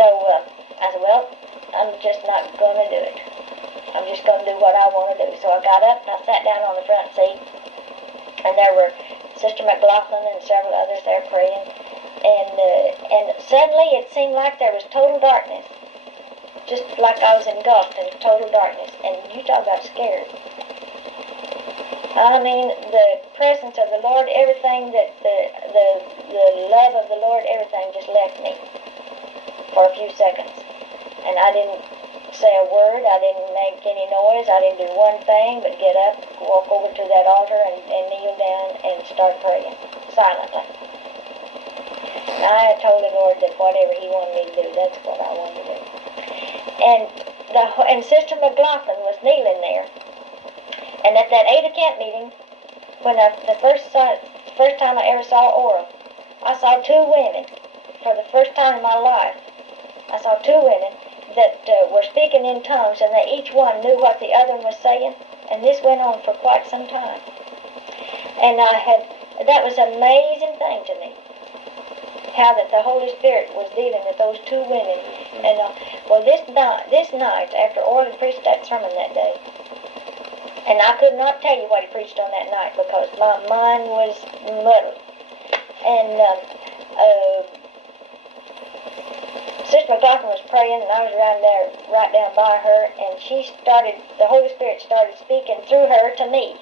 So I said, well, I'm just not going to do it. I'm just going to do what I want to do. So I got up and I sat down on the front seat, and there were Sister McLaughlin and several others there praying, and suddenly it seemed like there was total darkness, just like I was engulfed in total darkness. And you talk about scared. I mean, the presence of the Lord, everything that the love of the Lord, everything just left me for a few seconds. And I didn't say a word, I didn't make any noise, I didn't do one thing but get up, walk over to that altar and kneel down and start praying silently. And I told the Lord that whatever He wanted me to do, that's what I wanted to do. And Sister McLaughlin was kneeling there. And at that Ada Camp meeting, when the first time I ever saw Ora, I saw two women for the first time in my life. I saw two women that were speaking in tongues, and they each one knew what the other one was saying, and this went on for quite some time. And that was an amazing thing to me, how that the Holy Spirit was dealing with those two women. And well, this night, after Ora had preached that sermon that day, and I could not tell you what he preached on that night because my mind was muddled. And Sister McLaughlin was praying, and I was around there, right down by her, and the Holy Spirit started speaking through her to me.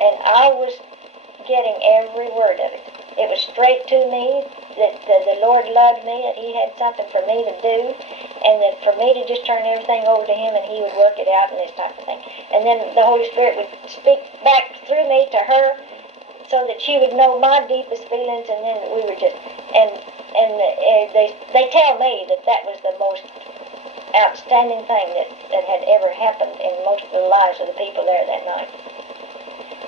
And I was getting every word of it. It was straight to me that the Lord loved me, that He had something for me to do, and that for me to just turn everything over to Him and He would work it out and this type of thing. And then the Holy Spirit would speak back through me to her so that she would know my deepest feelings, and then we were just, they tell me that was the most outstanding thing that had ever happened in most of the lives of the people there that night.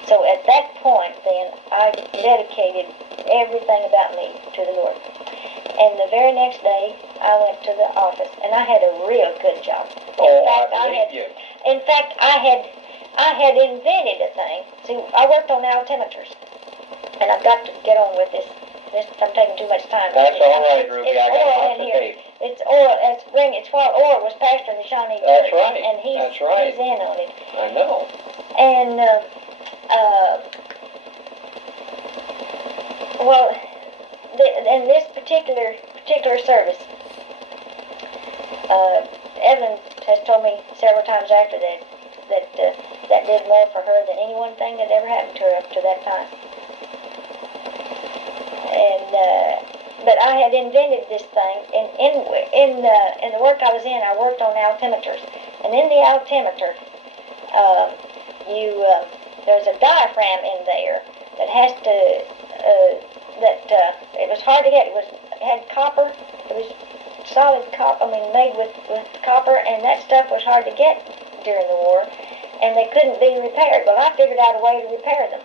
So at that point, then, I dedicated everything about me to the Lord. And the very next day, I went to the office, and I had a real good job. In fact, I had invented a thing. See, I worked on altimeters, and I've got to get on with this. I'm taking too much time. That's all right, Ruby. I got lots of tape. It's while Orr was pastoring the Shawnee Church. That's right. And he's in on it. I know. And in this particular service, Evelyn has told me several times after that did more for her than any one thing that ever happened to her up to that time. But I had invented this thing. In the work I was in, I worked on altimeters, and in the altimeter, there's a diaphragm in there that has to it was hard to get. It had copper. It was solid copper. Made with copper, and that stuff was hard to get during the war, and they couldn't be repaired. Well, I figured out a way to repair them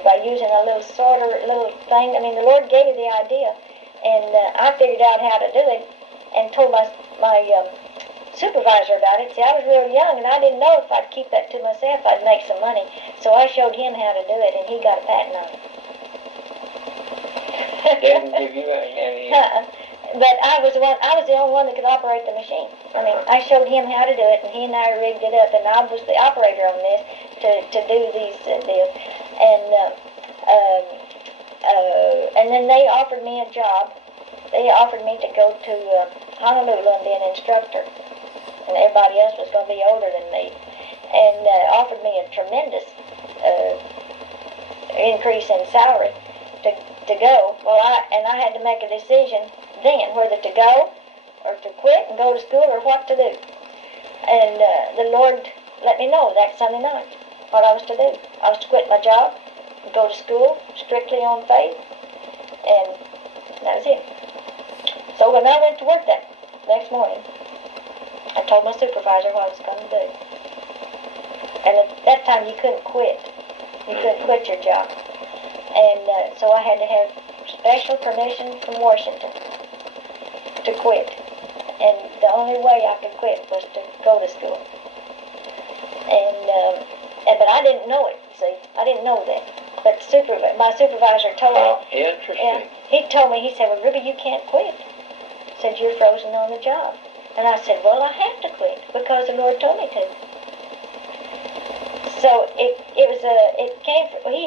by using a little thing. The Lord gave me the idea, and I figured out how to do it, and told my supervisor about it. See, I was real young, and I didn't know if I'd keep that to myself, I'd make some money. So I showed him how to do it, and he got a patent on it. Didn't give you any. But I was the only one that could operate the machine. I showed him how to do it, and he and I rigged it up, and I was the operator on this to do these deals. And then they offered me a job. They offered me to go to Honolulu and be an instructor, and everybody else was going to be older than me, and offered me a tremendous increase in salary to go. Well, I had to make a decision then whether to go or to quit and go to school or what to do. And the Lord let me know that Sunday night what I was to do. I was to quit my job and go to school strictly on faith, and that was it. So when I went to work that next morning, I told my supervisor what I was going to do. And at that time, you couldn't quit. You couldn't quit your job. And so I had to have special permission from Washington to quit. And the only way I could quit was to go to school. But I didn't know it, see. I didn't know that. But my supervisor told me. Interesting. Yeah, he told me, he said, well, Ruby, you can't quit. said, "You're frozen on the job." And I said, "Well, I have to quit because the Lord told me to." So he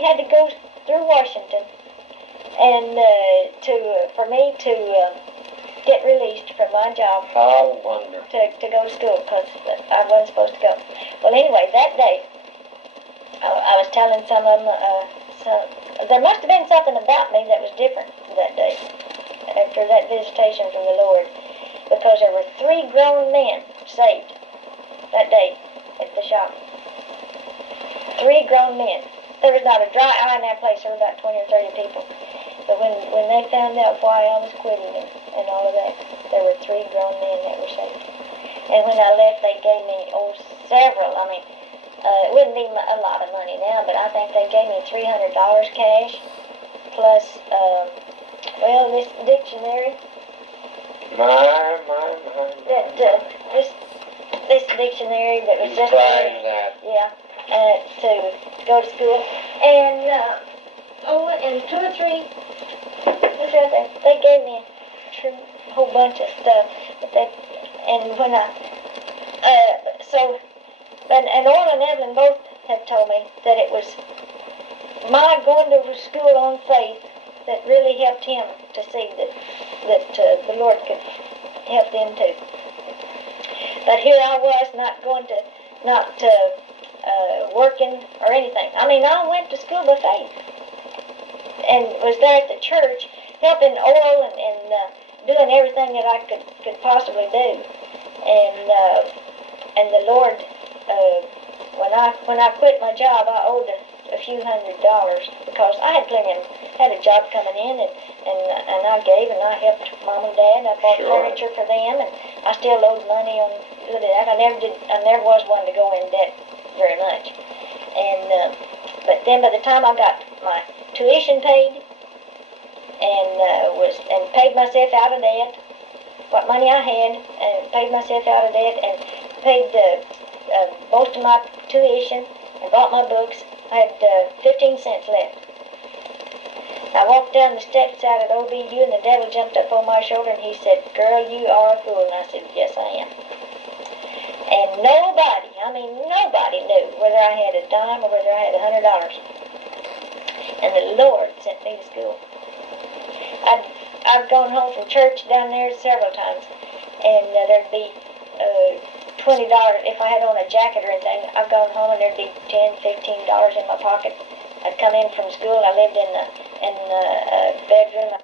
had to go through Washington and for me to get released from my job. How wonderful. To go to school because I wasn't supposed to go. Well, anyway, that day I was telling some of them. There must have been something about me that was different that day after that visitation from the Lord, because there were 3 grown men saved that day at the shop. 3 grown men. There was not a dry eye in that place. There were about 20 or 30 people. But when they found out why I was quitting and all of that, there were 3 grown men that were saved. And when I left, they gave me several. I mean, it wouldn't be a lot of money now, but I think they gave me $300 cash plus, this dictionary. My. This dictionary that was just that. Yeah, to go to school, and and 2 or 3. What's right there? They gave me a whole bunch of stuff, and when and Orl and Evelyn both have told me that it was my going to school on faith that really helped him to see that the Lord could help them too. But here I was, not working or anything. I mean, I went to school by faith and was there at the church helping Orl and doing everything that I could possibly do. And the Lord, when I quit my job, I owed a few $100s because I had a job coming in, and I gave and I helped Mom and Dad. I bought furniture for them, and I still owed money on that. I never was one to go in debt very much. And but then by the time I got my tuition paid and paid myself out of debt, what money I had, and paid myself out of debt and paid most of my tuition and bought my books, I had 15 cents left. I walked down the steps out at OBU, and the devil jumped up on my shoulder, and he said, "Girl, you are a fool." And I said, "Yes, I am." And nobody knew whether I had a dime or whether I had $100. And the Lord sent me to school. I've gone home from church down there several times, and there'd be $20 if I had on a jacket or anything. I've gone home and there'd be $10, $15 in my pocket. I'd come in from school. I lived in the bedroom.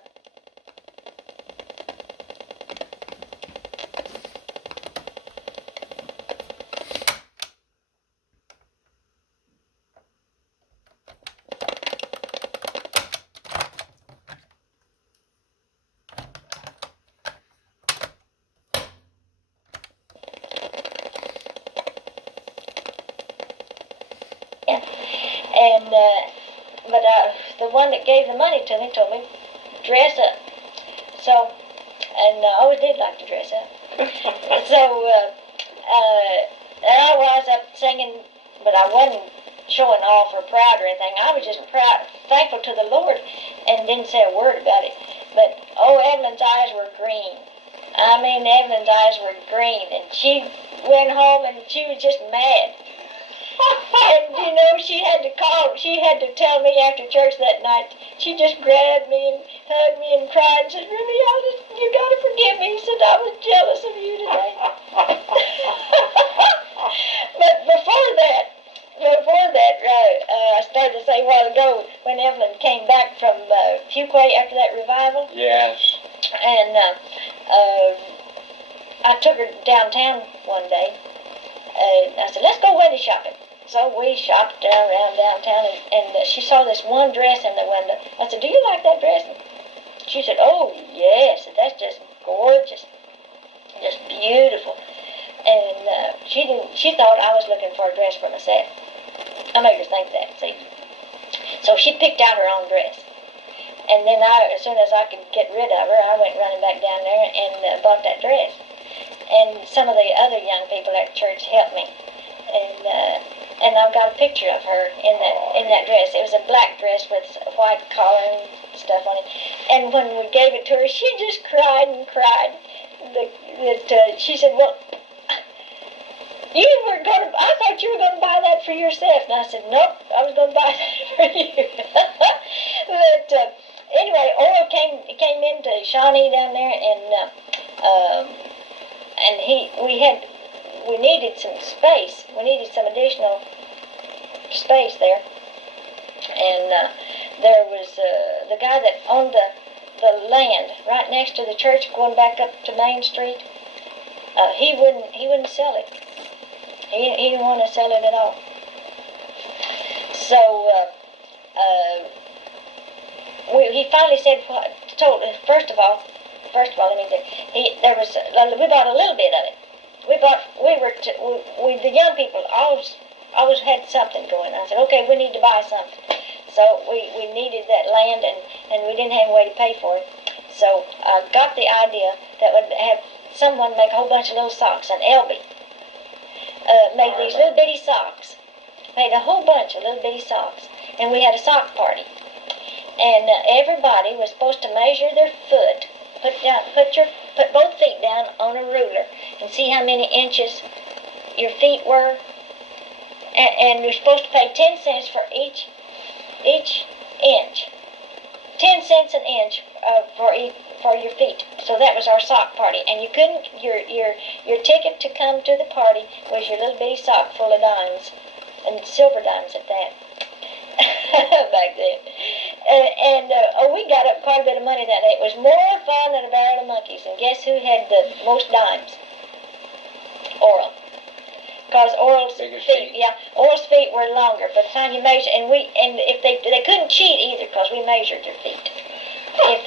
But the one that gave the money to me told me, dress up. So, and I always did like to dress up. So, there I was up singing, but I wasn't showing off or proud or anything. I was just thankful to the Lord, and didn't say a word about it. But, Evelyn's eyes were green. I mean, Evelyn's eyes were green, and she went home and she was just mad. And, she had to tell me after church that night. She just grabbed me and hugged me and cried and said, "Ruby, you got to forgive me." She said, "I was jealous of you today." But before that, I started to say a while ago when Evelyn came back from Fuquay after that revival. Yes. And I took her downtown one day. I said, "Let's go wedding shopping." So we shopped around downtown, and she saw this one dress in the window. I said, "Do you like that dress?" And she said, "Oh, yes, that's just gorgeous, just beautiful." And she thought I was looking for a dress for myself. I made her think that, see. So she picked out her own dress. And then as soon as I could get rid of her, I went running back down there and bought that dress. And some of the other young people at church helped me. And I've got a picture of her in that dress. It was a black dress with a white collar and stuff on it. And when we gave it to her, she just cried and cried. she said, well, I thought you were going to buy that for yourself. And I said, nope, I was going to buy that for you. But anyway, Oral came into Shawnee down there, and we needed some space. We needed some additional space there. And there was the guy that owned the land right next to the church going back up to Main Street. He wouldn't sell it. He didn't want to sell it at all. So he finally said, first of all, let me say, we bought a little bit of it. The young people always had something going. I said, okay, we need to buy something. So we needed that land, and we didn't have a way to pay for it. So I got the idea that would have someone make a whole bunch of little socks, and Elby made these little bitty socks. Made a whole bunch of little bitty socks, and we had a sock party. And everybody was supposed to measure their foot, put both feet down on a ruler, and see how many inches your feet were. And you're supposed to pay 10 cents for each inch. 10 cents an inch for your feet. So that was our sock party. And you couldn't, your ticket to come to the party was your little bitty sock full of dimes, and silver dimes at that. Back then. We got up quite a bit of money that day. It was more fun than a barrel of monkeys. And guess who had the most dimes? Oral. Because Oral's feet were longer. By the time you measure, and if they couldn't cheat either, because we measured their feet. If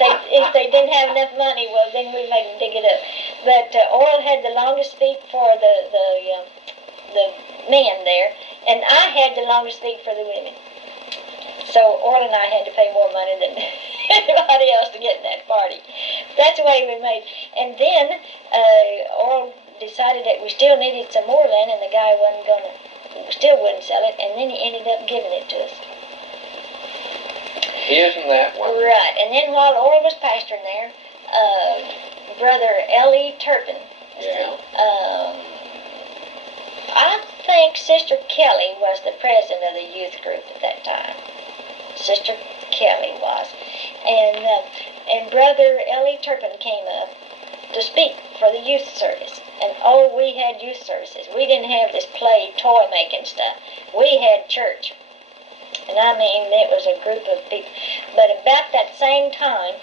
they didn't have enough money, well, then we made them dig it up. But Oral had the longest feet for the men there, and I had the longest feet for the women. So Oral and I had to pay more money than anybody else to get in that party. That's the way we made. And then Oral decided that we still needed some more land, and the guy still wouldn't sell it, and then he ended up giving it to us. Isn't that one? Right. And then while Oral was pastoring there, Brother L.E. Turpin. Yeah. I think Sister Kelly was the president of the youth group at that time. Sister Kelly was. And Brother L.E. Turpin came up to speak for the youth service. And we had youth services. We didn't have this toy making stuff. We had church. And I mean, it was a group of people. But about that same time,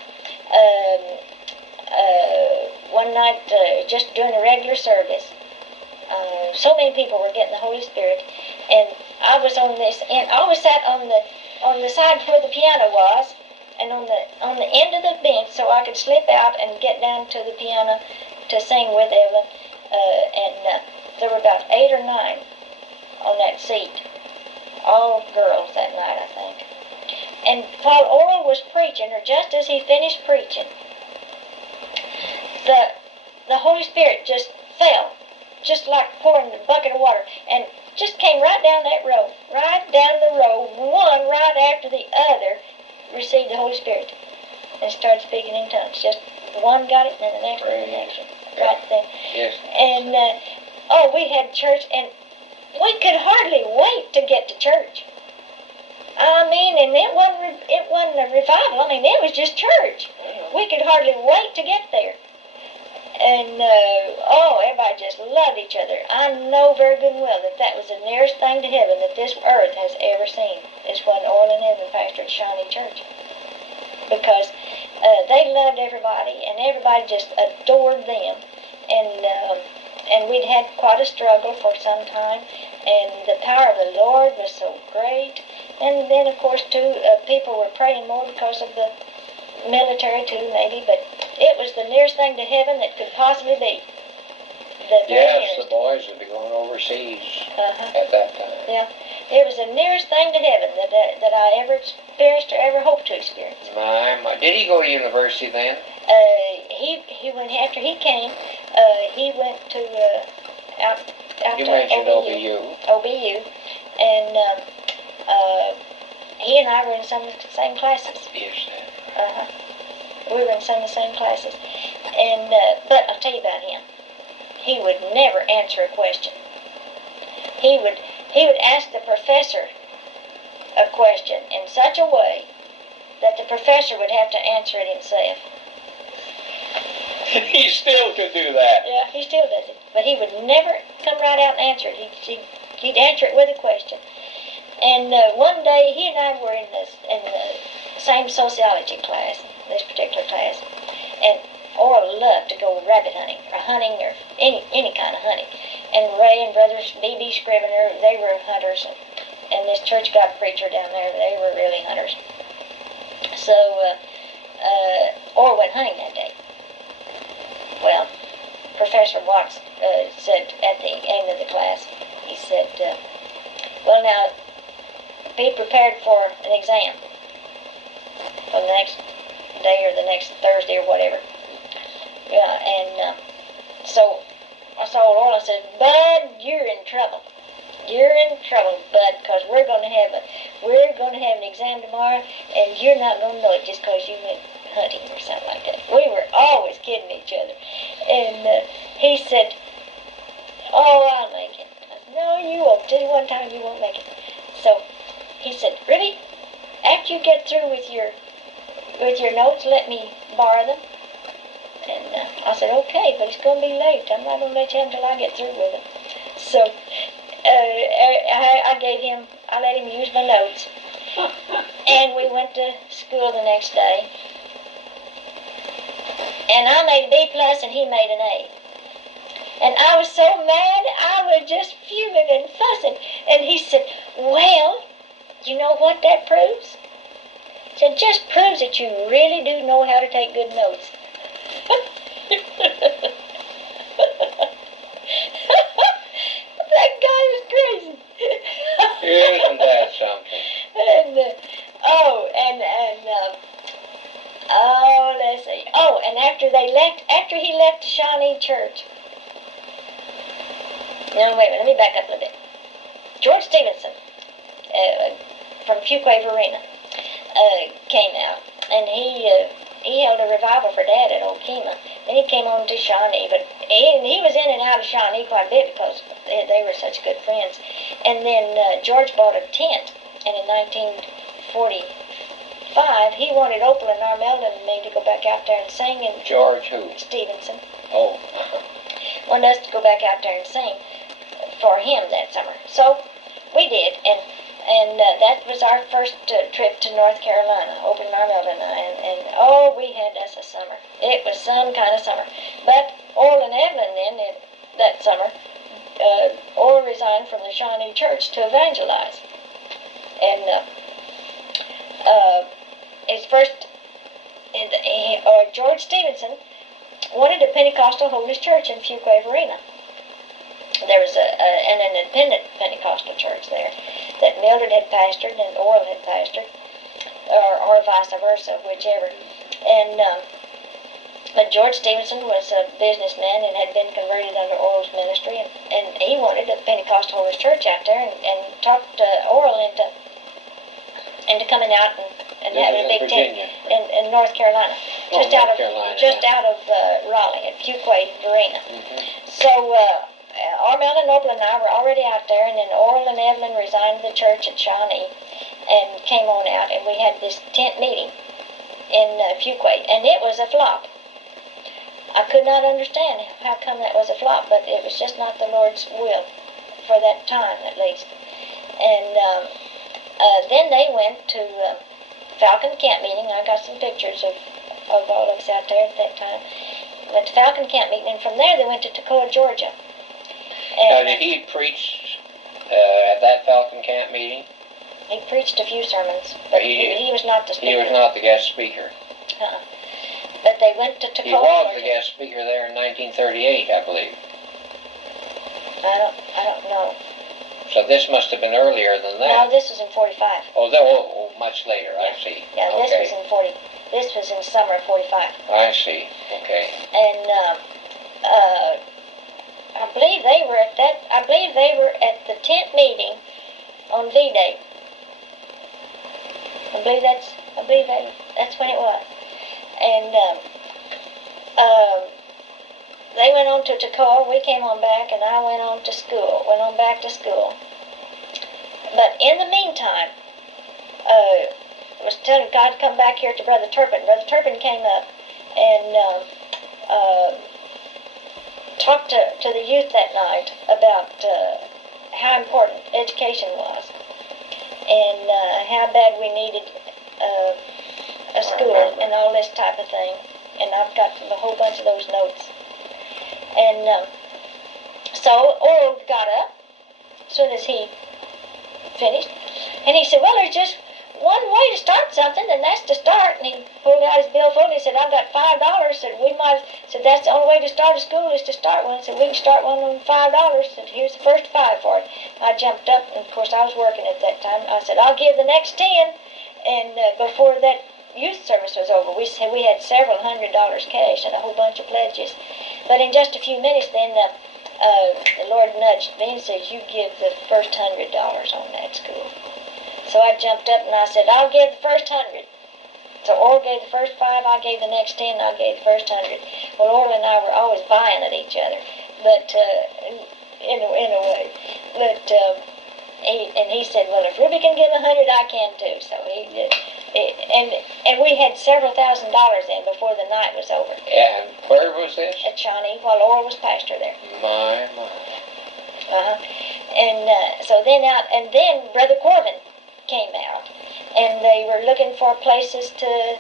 one night, just doing a regular service, so many people were getting the Holy Spirit, and I was on this end. I always sat on the side where the piano was, and on the end of the bench, so I could slip out and get down to the piano to sing with Evelyn. And there were about 8 or 9 on that seat, all girls that night, I think. And while Oral was preaching, or just as he finished preaching, the Holy Spirit just fell, just like pouring a bucket of water, and just came right down that row, one right after the other received the Holy Spirit and started speaking in tongues. Just one got it, and then the next one, the next one, right there. Yes. And we had church, and we could hardly wait to get to church. I mean, and it wasn't a revival. I mean, it was just church. We could hardly wait to get there. And, everybody just loved each other. I know very good and well that was the nearest thing to heaven that this earth has ever seen, is when Oral and Evan pastored Shawnee Church. Because they loved everybody, and everybody just adored them. And we'd had quite a struggle for some time, and the power of the Lord was so great. And then, of course, too, people were praying more because of the military, too, maybe, but it was the nearest thing to heaven that could possibly be. Yes, the boys would be going overseas at that time. Yeah, it was the nearest thing to heaven that I ever experienced or ever hoped to experience. My. Did he go to university then? He went, after he came, he went to out You to mentioned OBU. OBU, and he and I were in some of the same classes. Yes, sir. We were in some of the same classes, and but I'll tell you about him. he would never answer a question. He would ask the professor a question in such a way that the professor would have to answer it himself. He still could do that. Yeah, he still does it. But he would never come right out and answer it. He'd answer it with a question. And one day, he and I were in the same sociology class, this particular class, and Oral loved to go rabbit hunting or any kind of hunting. And Ray and brothers B.B. Scrivener, they were hunters, and this church God preacher down there, they were really hunters. So Oral went hunting that day. Well, Professor Watts said at the end of the class, he said, well, now, be prepared for an exam on the next day or the next Thursday or whatever. Yeah, and so I saw Oral and said, Bud, you're in trouble. You're in trouble, Bud, because we're going to have an exam tomorrow, and you're not going to know it just because you went hunting or something like that. We were always kidding each other. And he said, oh, I'll make it. I said, no, you won't. Just one time you won't make it. So he said, Ruby, after you get through with your notes, let me borrow them. And I said, okay, but it's going to be late. I'm not going to let you have until I get through with them. So I let him use my notes. And we went to school the next day. And I made a B plus and he made an A. And I was so mad, I was just fuming and fussing. And he said, well, you know what that proves? He said, just proves that you really do know how to take good notes. That guy was crazy. Isn't that something? And let's see. Oh, and after he left the Shawnee Church. No, wait a minute, let me back up a little bit. George Stevenson, from Fuquay-Varina, came out, and he held a revival for Dad at Okemah. Then he came on to Shawnee, but he was in and out of Shawnee quite a bit because they were such good friends. And then George bought a tent, and in 1945, he wanted Opal and Armelda and me to go back out there and sing. And George who? Stevenson. Oh. Wanted us to go back out there and sing for him that summer. So we did, and that was our first trip to North Carolina, Opal and Armelda and I, and oh, we had us a summer. It was some kind of summer. But Oral and Evelyn then, that summer, Oral resigned from the Shawnee Church to evangelize. And his first, George Stevenson wanted a Pentecostal Holiness Church in Fuquay-Varina. There was an independent Pentecostal church there that Mildred had pastored and Oral had pastored, or vice versa, whichever. And but George Stevenson was a businessman and had been converted under Oral's ministry, and he wanted a Pentecostal Holiness Church out there, and talked Oral into coming out and having a big tent in North Carolina, just out of Raleigh at Fuquay-Varina. Mm-hmm. So Armelda and Opal and I were already out there, and then Oral and Evelyn resigned the church at Shawnee and came on out, and we had this tent meeting in Fuquay, and it was a flop. I could not understand how come that was a flop, but it was just not the Lord's will for that time, at least. And then they went to Falcon Camp meeting. I got some pictures of all of us out there at that time. Went to Falcon Camp meeting, and from there they went to Toccoa, Georgia. And, now, did he preach at that Falcon Camp meeting? He preached a few sermons, but he was not the speaker. He was not the guest speaker. But they went to Toccoa, He was Georgia. the guest speaker there in 1938, I believe. I don't know. So this must have been earlier than that. No, this was in 45. Oh, much later. Yeah. I see. Yeah, okay. This was in 40. This was in summer of 45. I see. Okay. And I believe they were at the tent meeting on V-Day. I believe that's when it was. And they went on on to Toccoa. We came on back, and I went on back to school. But in the meantime, I was telling God to come back here to Brother Turpin. Brother Turpin came up and talked to the youth that night about how important education was and how bad we needed a school and all this type of thing. And I've got a whole bunch of those notes. And so Oral got up as soon as he finished, and he said, well, there's just one way to start something, and that's to start. And he pulled out his billfold and he said, I've got $5. Said that's the only way to start a school is to start one. Said we can start one on $5. Said here's the first 5 for it. I jumped up, and of course I was working at that time. I said I'll give the next 10. And before that youth service was over, we had several $100 cash and a whole bunch of pledges. But in just a few minutes, then the Lord nudged me and says, you give the first $100 on that school. So I jumped up and I said, I'll give the first 100. So Oral gave the first 5, I gave the next 10, I gave the first 100. Well, Oral and I were always buying at each other, but in a way. But he said, well, if Ruby can give 100, I can too. So he did. And we had several $1,000s in before the night was over. Yeah, and where was this? At Shawnee, while Oral was pastor there. My. And so then Brother Corbin came out, and they were looking for places to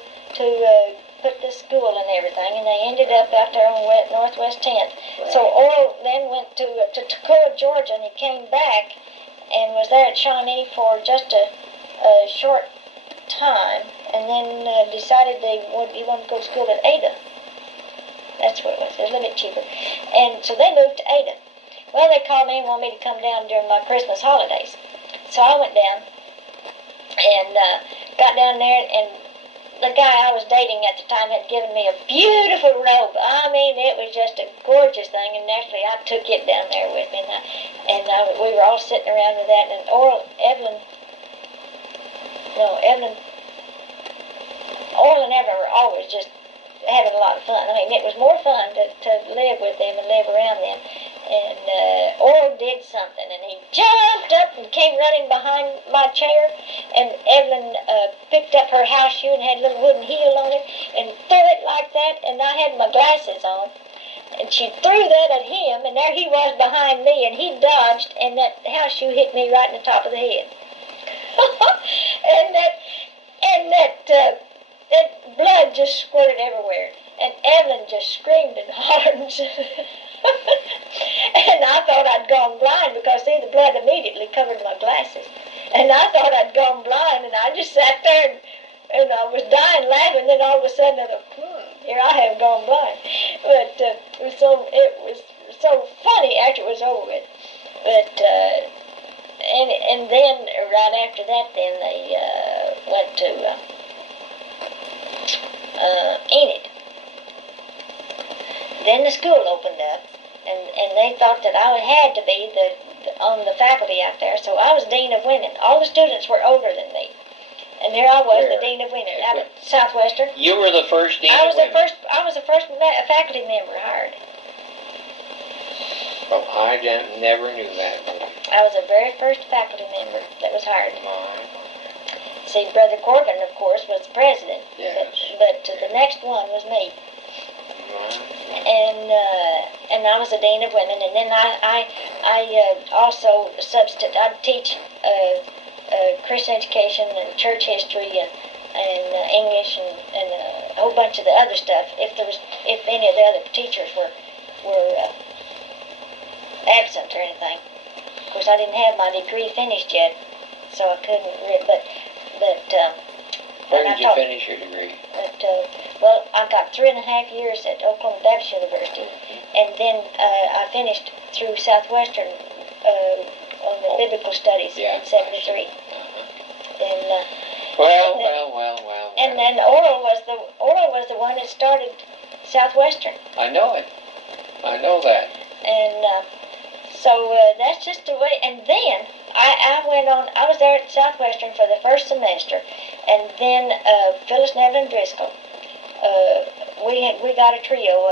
put the school and everything, and they ended up out there on Northwest 10th. Right. So Oral then went to Toccoa, Georgia, and he came back and was there at Shawnee for just a short time, and then decided he wanted to go to school at Ada. That's what it was. It was a little bit cheaper. And so they moved to Ada. Well, they called me and wanted me to come down during my Christmas holidays. So I went down and got down there, and the guy I was dating at the time had given me a beautiful robe. I mean, it was just a gorgeous thing, and naturally I took it down there with me, and we were all sitting around with that, and Oral and Evelyn were always just having a lot of fun. I mean, it was more fun to live with them and live around them. And Oral did something, and he jumped up and came running behind my chair, and Evelyn picked up her house shoe and had a little wooden heel on it and threw it like that, and I had my glasses on, and she threw that at him, and there he was behind me, and he dodged, and that house shoe hit me right in the top of the head. and that blood just squirted everywhere, and Evelyn just screamed and hollered. And I thought I'd gone blind because, see, the blood immediately covered my glasses. And I thought I'd gone blind, and I just sat there and I was dying laughing. Then all of a sudden I thought, here I have gone blind. But it was so funny after it was over with. But and then right after that, then they went to Enid. Then the school opened up, and they thought that I had to be on the faculty out there, so I was dean of women. All the students were older than me, and here I was, the dean of women out at Southwestern. You were the first dean of women. I was the first faculty member hired. Well, I never knew that. I was the very first faculty member that was hired. See, Brother Corbin, of course, was the president. Yes. But the next one was me. And I was a dean of women, and then I also I'd teach Christian education and church history and English and a whole bunch of the other stuff. If any of the other teachers were absent or anything. Of course, I didn't have my degree finished yet, so I couldn't. Where did you finish your degree? Well, I got 3.5 years at Oklahoma Baptist University, and then I finished through Southwestern on the biblical studies in '73. And well. And then Oral was the one that started Southwestern. I know it. I know that. And so that's just the way. And then I went on. I was there at Southwestern for the first semester, and then Phyllis, Neville, and Driscoll. We got a trio.